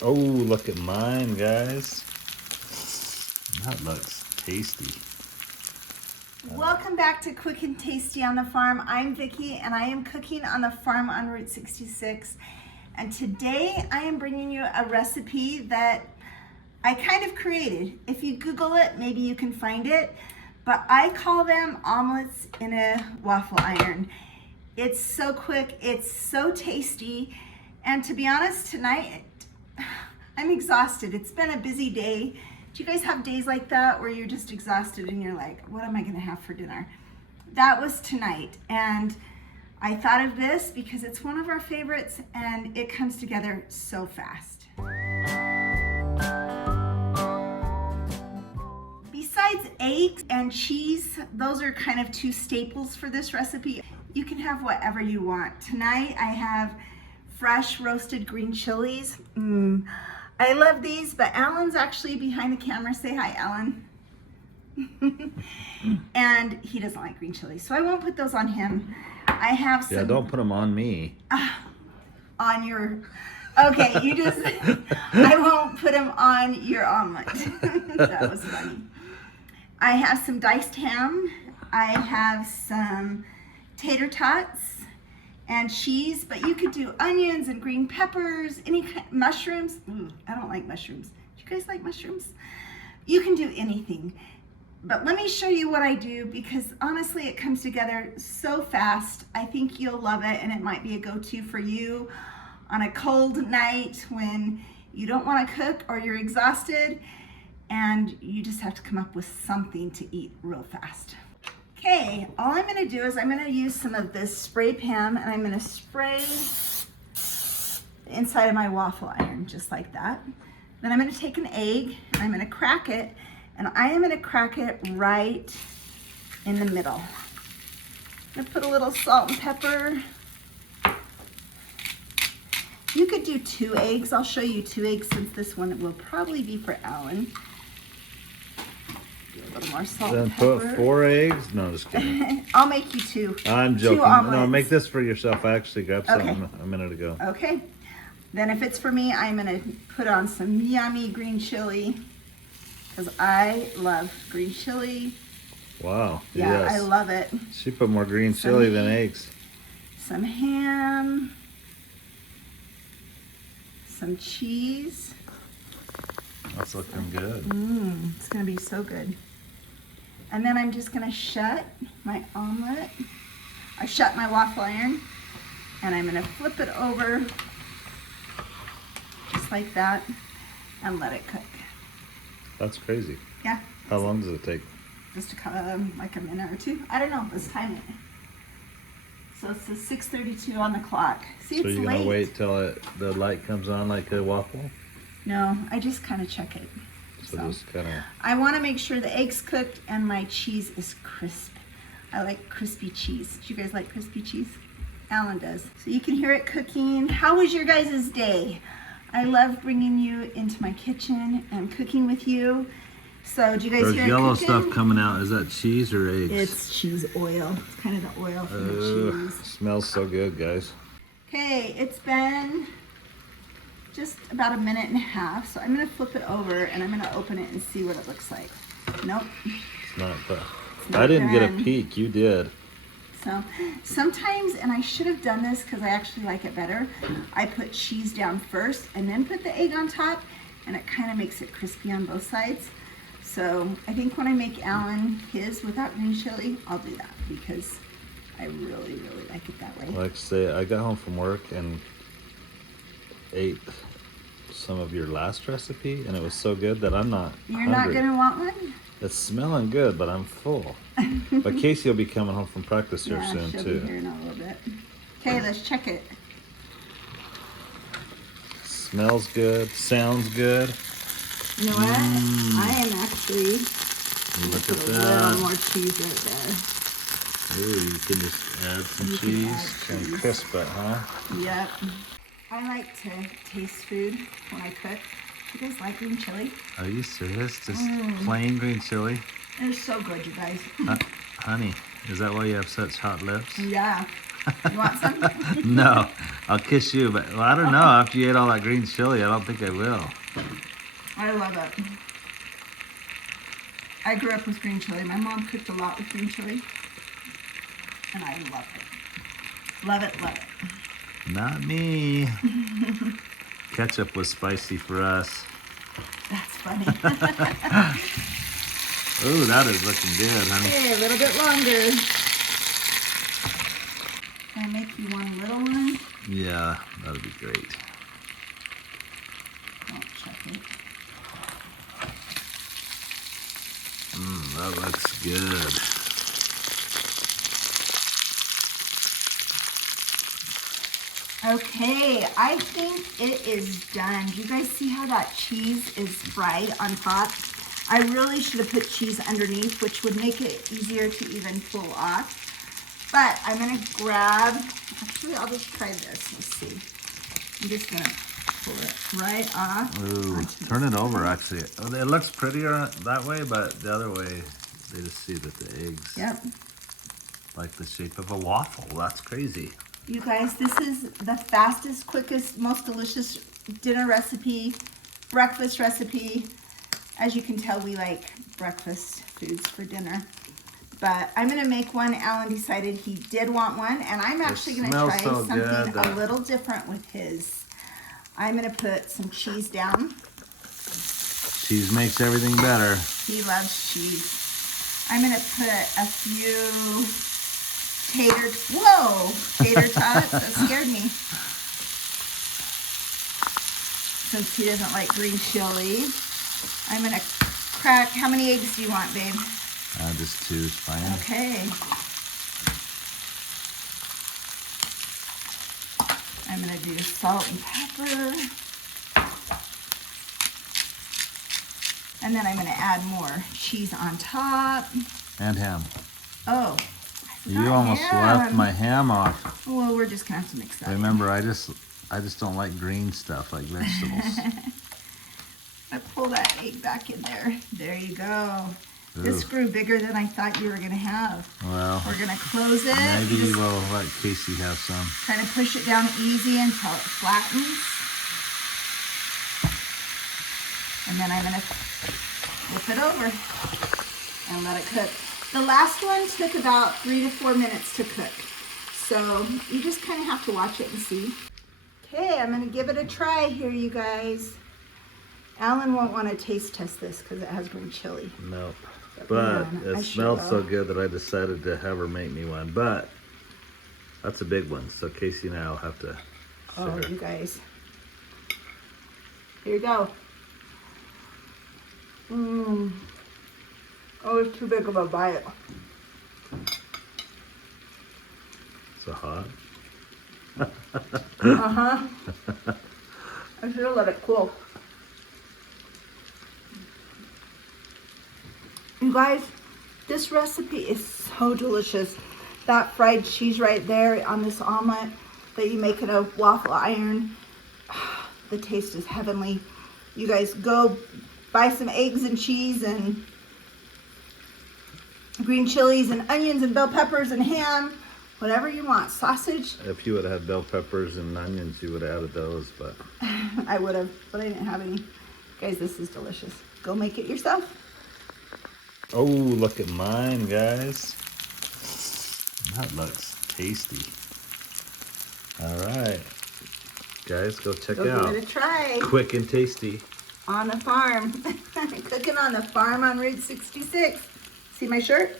Oh, look at mine, guys. That looks tasty. Welcome back to Quick and Tasty on the Farm. I'm Vicki and I am cooking on the farm on Route 66. And today I am bringing you a recipe that I kind of created. If you Google it, maybe you can find it. But I call them omelets in a waffle iron. It's so quick, it's so tasty. And to be honest, tonight I'm exhausted. It's been a busy day. Do you guys have days like that where you're just exhausted and you're like, what am I gonna have for dinner? That was tonight. And I thought of this because it's one of our favorites and it comes together so fast. Besides eggs and cheese, those are kind of two staples for this recipe. You can have whatever you want. Tonight I have fresh roasted green chilies. I love these, but Alan's actually behind the camera. Say hi, Alan. And he doesn't like green chilies, so I won't put those on him. I have some. Yeah, don't put them on me. On your, okay, you just, I won't put them on your omelet. That was funny. I have some diced ham. I have some tater tots and cheese, but you could do onions and green peppers, any kind, mushrooms. I don't like mushrooms. Do you guys like mushrooms? You can do anything. But let me show you what I do because honestly it comes together so fast. I think you'll love it and it might be a go-to for you on a cold night when you don't want to cook or you're exhausted and you just have to come up with something to eat real fast. Okay, all I'm gonna do is I'm gonna use some of this spray pan and I'm gonna spray the inside of my waffle iron just like that. Then I'm gonna take an egg and I'm gonna crack it, and I am gonna crack it right in the middle. I'm gonna put a little salt and pepper. You could do 2 eggs. I'll show you 2 eggs since this one will probably be for Alan. A little more salt Then and pepper. put 4 eggs. No, just kidding. I'll make you 2. I'm 2 joking. omelets. No, make this for yourself. I actually grabbed Okay. something a minute ago. Okay. Then if it's for me, I'm gonna put on some yummy green chili because I love green chili. Wow. Yeah, yes. I love it. She put more green chili than eggs. Some ham, some cheese. That's looking good. It's gonna be so good. And then I'm just gonna shut my omelet. I shut my waffle iron and I'm gonna flip it over just like that and let it cook. That's crazy. Yeah. How long does it take? Just like a minute or 2. I don't know. Let's time it. So it's the 6:32 on the clock. See, So it's you're late. gonna wait till the light comes on like a waffle? No, I just kind of check it. So just kind of. I want to make sure the egg's cooked and my cheese is crisp. I like crispy cheese. Do you guys like crispy cheese? Alan does. So you can hear it cooking. How was your guys' day? I love bringing you into my kitchen and cooking with you. So do you guys There's hear yellow it cooking? stuff coming out. Is that cheese or eggs? It's cheese oil. It's kind of the oil from the cheese. Smells so good, guys. Okay, it's been just about a minute and a half. So I'm gonna flip it over and I'm gonna open it and see what it looks like. Nope. It's not. not I didn't get a done. peek. You did. So sometimes, and I should have done this because I actually like it better, I put cheese down first and then put the egg on top and it kind of makes it crispy on both sides. So I think when I make Alan his without green chili, I'll do that because I really, really like it that way. Like I say, I got home from work and ate some of your last recipe, and it was so good that I'm not You're hungry. not gonna want one? It's smelling good, but I'm full. But Casey will be coming home from practice here Yeah, soon she'll too. be here in a little bit. Okay, let's check it. Smells good. Sounds good. You know what? I am actually Look put at a that. little more cheese right there. Ooh, you can just add some You can cheese add and cheese. crisp it, huh? Yep. I like to taste food when I cook. Do you guys like green chili? Are you serious? Just plain green chili? They're so good, you guys. Honey, is that why you have such hot lips? Yeah. You want some? No, I'll kiss you, but well, I don't know. After you ate all that green chili, I don't think I will. I love it. I grew up with green chili. My mom cooked a lot with green chili, and I love it. Love it, love it. Not me. Ketchup was spicy for us. That's funny. Ooh, that is looking good, honey. Okay, a little bit longer. Can I make you one little one? Yeah, that'd be great. Oh, check it. That looks good. Okay, I think it is done. Do you guys see how that cheese is fried on top? I really should have put cheese underneath, which would make it easier to even pull off. But I'm gonna grab, actually I'll just try this, let's see. I'm just gonna pull it right off. Ooh, turn it over actually. Oh, it looks prettier that way, but the other way, they just see that the eggs Yep. like the shape of a waffle. That's crazy. You guys, this is the fastest, quickest, most delicious dinner recipe, breakfast recipe. As you can tell, we like breakfast foods for dinner. But I'm gonna make one. Alan decided he did want one, and I'm actually gonna try so something good. a little different with his. I'm gonna put some cheese down. Cheese makes everything better. He loves cheese. I'm gonna put a few tater tots. That scared me. Since he doesn't like green chili, I'm gonna crack. How many eggs do you want, babe? Just 2 is fine. Okay. I'm gonna do salt and pepper. And then I'm gonna add more cheese on top. And ham. Oh, You almost left my ham off. Well, we're just gonna have to mix that. Remember, I just don't like green stuff like vegetables. I pull that egg back in there. There you go. This Ooh. grew bigger than I thought you were gonna have. Well, We're gonna close it. maybe Just we'll let Casey have some. kind of push it down easy until it flattens. And then I'm gonna flip it over and let it cook. The last one took about 3 to 4 minutes to cook. So you just kind of have to watch it and see. Okay, I'm gonna give it a try here, you guys. Alan won't want to taste test this because it has green chili. Nope. But man, I it sure smelled so good that I decided to have her make me one. But that's a big one, so Casey and I will have to share. Oh, you guys. Here you go. Mmm. Oh, it's too big of a bite. So hot. Uh-huh. I should have let it cool. You guys, this recipe is so delicious. That fried cheese right there on this omelet that you make in a waffle iron, the taste is heavenly. You guys go buy some eggs and cheese and green chilies and onions and bell peppers and ham, whatever you want. Sausage. If you would have had bell peppers and onions, you would have added those, but I would have, but I didn't have any. Guys, this is delicious. Go make it yourself. oh, look at mine, guys. That looks tasty. All right. Guys, go check Go out. give it a try. Quick and tasty. On the farm. Cooking on the farm on Route 66. See my shirt?